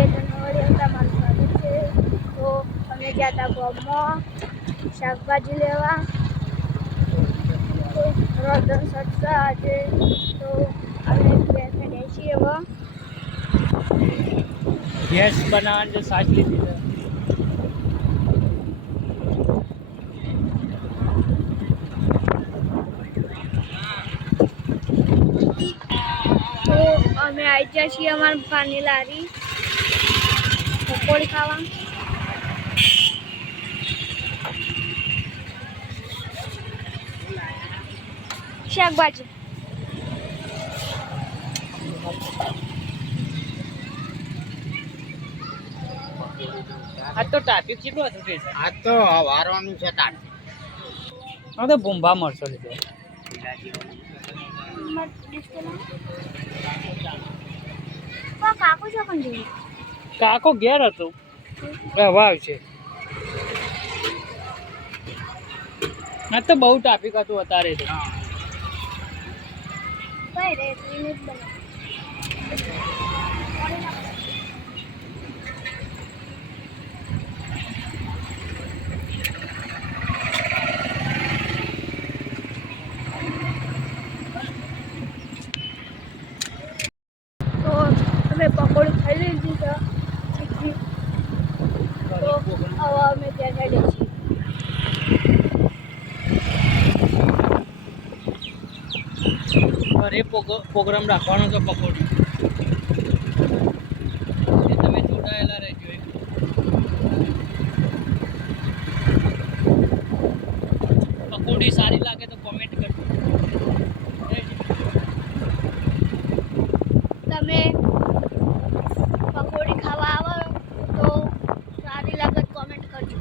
જાન્યુઆરી તમારું સ્વાગત છે. તો અમે ગયા હતા ગામમાં શાકભાજી લેવા. તો રોજન સટતા આજે તો અમે બેઠા છીએ. હવે ગેસ બનાવવાની જો સાચ લીધી છે. તો અમે આવી ગયા છીએ અમારા પાની લારી પકોડી ખાવા. શાકભાજી આજ તો ટ્રાફિક કેટલું હતું કે આજ તો વારવાનું છે તાર. હા તો ભૂંભા મળશો લીધો. કાકુ છો પણ જોયું કાકો ઘેર હતું હવે આવશે. આજ તો બહુ ટ્રાફિક હતું અત્યારે તો. કઈ રે ટ્રેન જ બને. તો અમે પકોડી ખાઈ લીધી છે. તો હવે અમે ત્યાં હેડે છીએ. ઘરે પ્રોગ્રામ રાખવાનો છે પકોડી. એ તમે જોડાયેલા રહેજો. પકોડી સારી લાગે તો કોમેન્ટ કરજો. તમે પકોડી ખાવા આવો તો સારી લાગે કોમેન્ટ કરજો.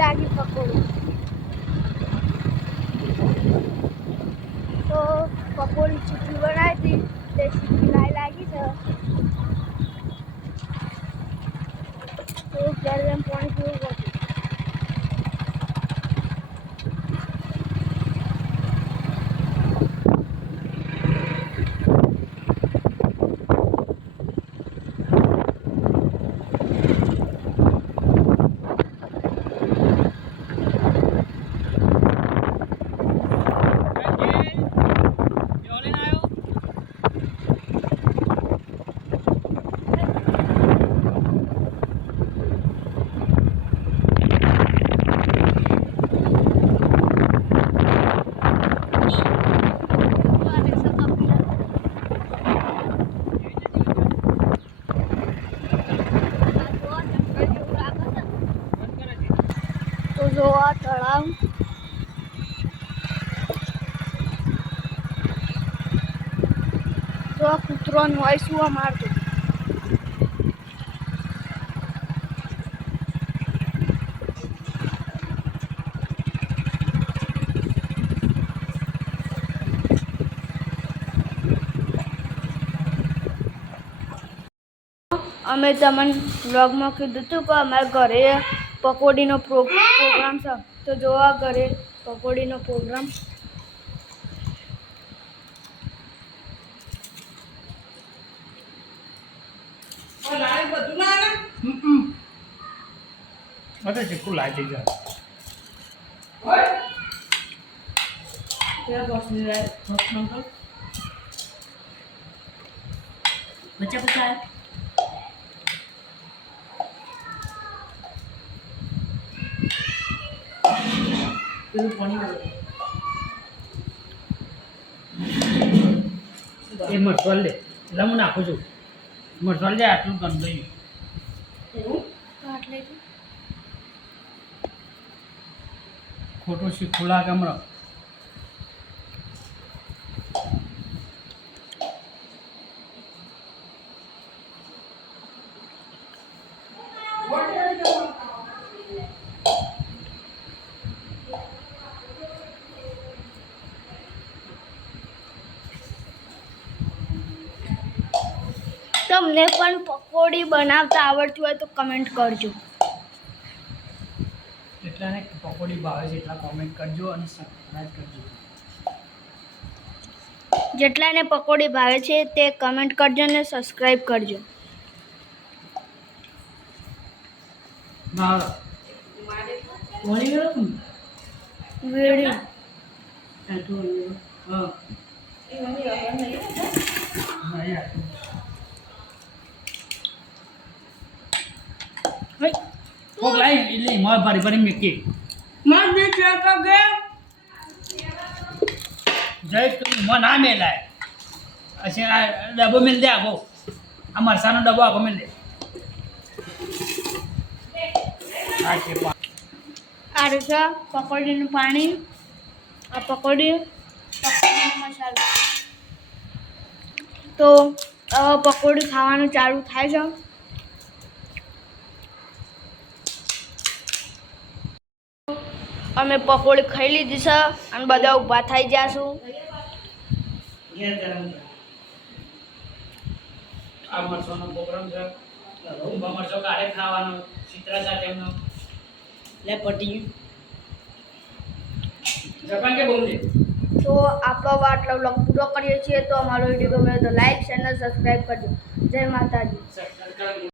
લાગી પકોડી તો પકોડી ચીકી બનાવી હતી તે ચીકી લાગી છે. તો ગરમ પાણી પીવું પડશે. જો આ તળાવ જો આ કૂતરોનું હોય શું મારતું. અમે તમને વ્લોગમાં કીધું હતું કે અમારા ઘરે પકોડીનો પ્રોગ્રામ છે. તો જોવા ઘરે પકોડીનો પ્રોગ્રામ. અરે ચીકુ લાઈ થઈ જાય બચ્ચા બચ્ચા પેલું પાણી એ મરચાં લે એટલે હું નાખું છું મરચાં લે આટલું ગંધાઈ ખોટું શીખું લાગે હમણાં તમને પણ પકોડી બનાવતા આવડતી હોય તો કમેન્ટ કરજો. એટલાને પકોડી ભાવે છે એટલા કોમેન્ટ કરજો અને સબસ્ક્રાઈબ કરજો જેટલાને પકોડી ભાવે છે તે કમેન્ટ કરજો અને સબસ્ક્રાઈબ કરજો. પાણી ગયો વિડીયો હા કોક લાઈ એટલે મોય ભરી ભરી મેકી માં બે ચાકા ગયા જય તું મન ના મેલાય અચ્છા આ ડબ્બો મિલ દે આગો આ મરસાનો ડબ્બો આગો મિલ દે આ છે આ છે પકોડીનું પાણી, આ પકોડીનો મસાલો. તો પકોડી ખાવાનું ચાલુ થાય છે. અમે પકોડી ખાઈ લીધી છે અને બધા ઊભા થઈ જશું. ઘેર ગરમ છે આ મરસાનો પ્રોગ્રામ છે ઉભા મરચો કાઢે ખાવાનો ચિત્રા સાથે એમનો લે પટી જપાન કે બોલ દે તો આપણો આટલો વ્લોગ પૂરો કરીએ છીએ. તો અમારો વિડીયો ગમે તો લાઈક, ચેનલ સબસ્ક્રાઈબ કરજો. જય માતાજી. સબસ્ક્રાઇબ